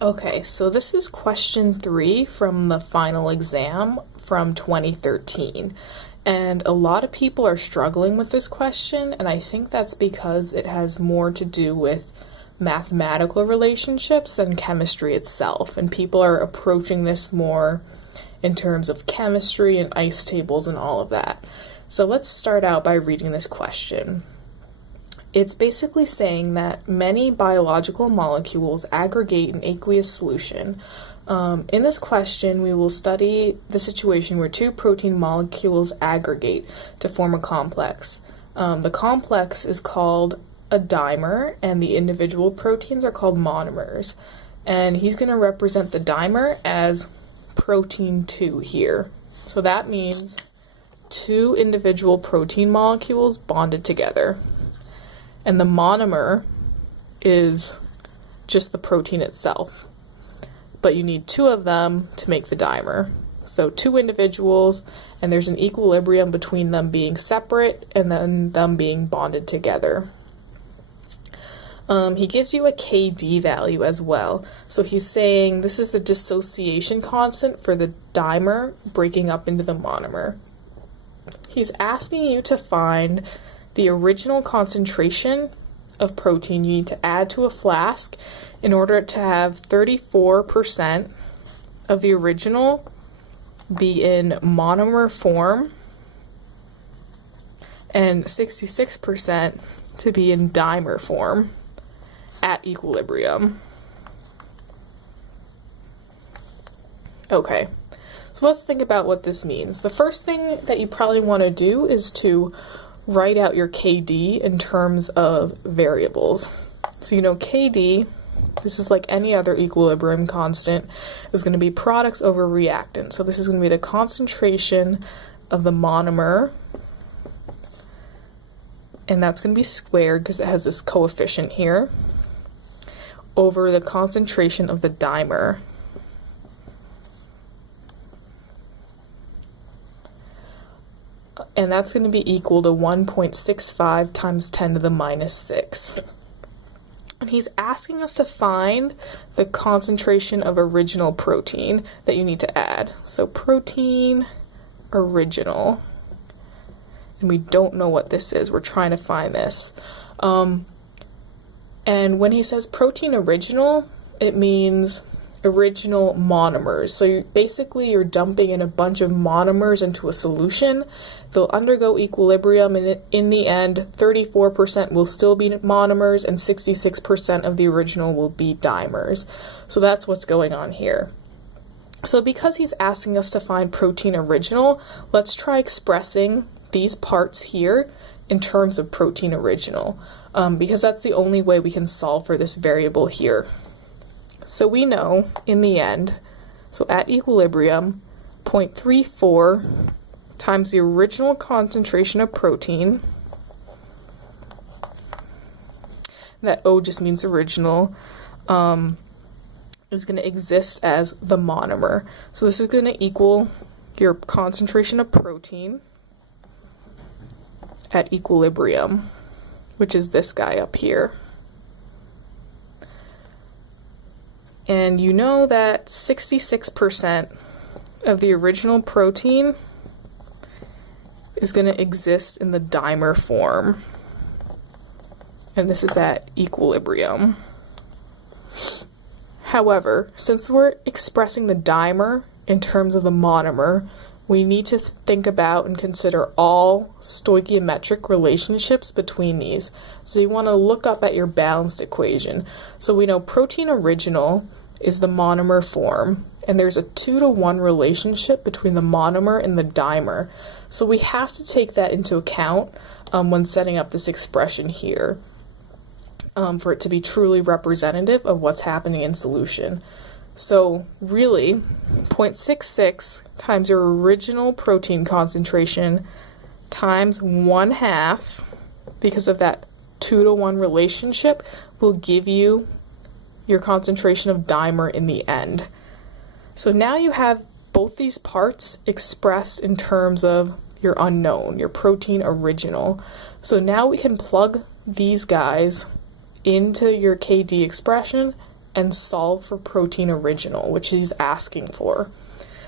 Okay, so this is question 3 from the final exam from 2013. And a lot of people are struggling with this question, and I think that's because it has more to do with mathematical relationships than chemistry itself. And people are approaching this more in terms of chemistry and ice tables and all of that. So let's start out by reading this question. It's basically saying that many biological molecules aggregate in aqueous solution. In this question, we will study the situation where two protein molecules aggregate to form a complex. The complex is called a dimer, and the individual proteins are called monomers. And he's going to represent the dimer as protein 2 here. So that means two individual protein molecules bonded together. And the monomer is just the protein itself. But you need two of them to make the dimer. So two individuals, and there's an equilibrium between them being separate and then them being bonded together. He gives you a Kd value as well. So he's saying this is the dissociation constant for the dimer breaking up into the monomer. He's asking you to find the original concentration of protein you need to add to a flask in order to have 34% of the original be in monomer form and 66% to be in dimer form at equilibrium. Okay, so let's think about what this means. The first thing that you probably want to do is to write out your Kd in terms of variables. So you know Kd, this is like any other equilibrium constant, is going to be products over reactants. So this is going to be the concentration of the monomer, and that's going to be squared because it has this coefficient here, over the concentration of the dimer. And that's going to be equal to 1.65 times 10 to the minus 6. And he's asking us to find the concentration of original protein that you need to add. So protein original. And we don't know what this is. We're trying to find this. And when he says protein original, it means original monomers. So you're dumping in a bunch of monomers into a solution. They'll undergo equilibrium, and in the end 34% will still be monomers and 66% of the original will be dimers. So that's what's going on here. So because he's asking us to find protein original, let's try expressing these parts here in terms of protein original, because that's the only way we can solve for this variable here. So we know in the end, so at equilibrium, 0.34 times the original concentration of protein, that O just means original, is going to exist as the monomer. So this is going to equal your concentration of protein at equilibrium, which is this guy up here. And you know that 66% of the original protein is going to exist in the dimer form. And this is at equilibrium. However, since we're expressing the dimer in terms of the monomer, we need to think about and consider all stoichiometric relationships between these. So you want to look up at your balanced equation. So we know protein original is the monomer form, and there's a 2-to-1 relationship between the monomer and the dimer. So we have to take that into account when setting up this expression here, for it to be truly representative of what's happening in solution. So really, 0.66 times your original protein concentration times 1/2, because of that 2-to-1 relationship, will give you your concentration of dimer in the end. So now you have both these parts expressed in terms of your unknown, your protein original. So now we can plug these guys into your Kd expression and solve for protein original, which he's asking for.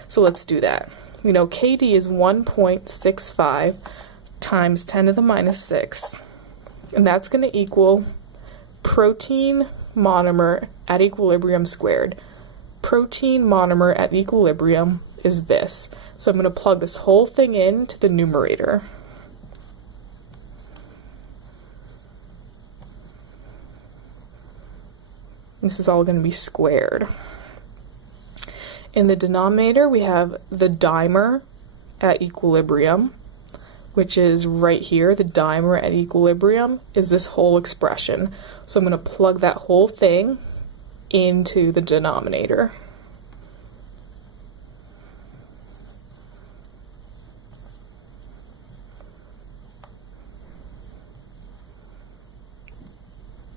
So let's do that. We know KD is 1.65 times 10 to the minus 6, and that's going to equal protein monomer at equilibrium squared. Protein monomer at equilibrium is this. So I'm going to plug this whole thing into the numerator. This is all going to be squared. In the denominator, we have the dimer at equilibrium, which is right here. The dimer at equilibrium is this whole expression. So I'm going to plug that whole thing into the denominator.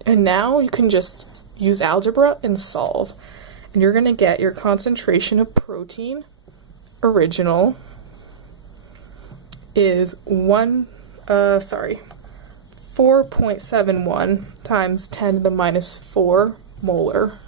And now you can just use algebra and solve. And you're going to get your concentration of protein original is 4.71 times 10 to the minus 4 molar.